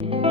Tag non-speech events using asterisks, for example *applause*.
thank *music* you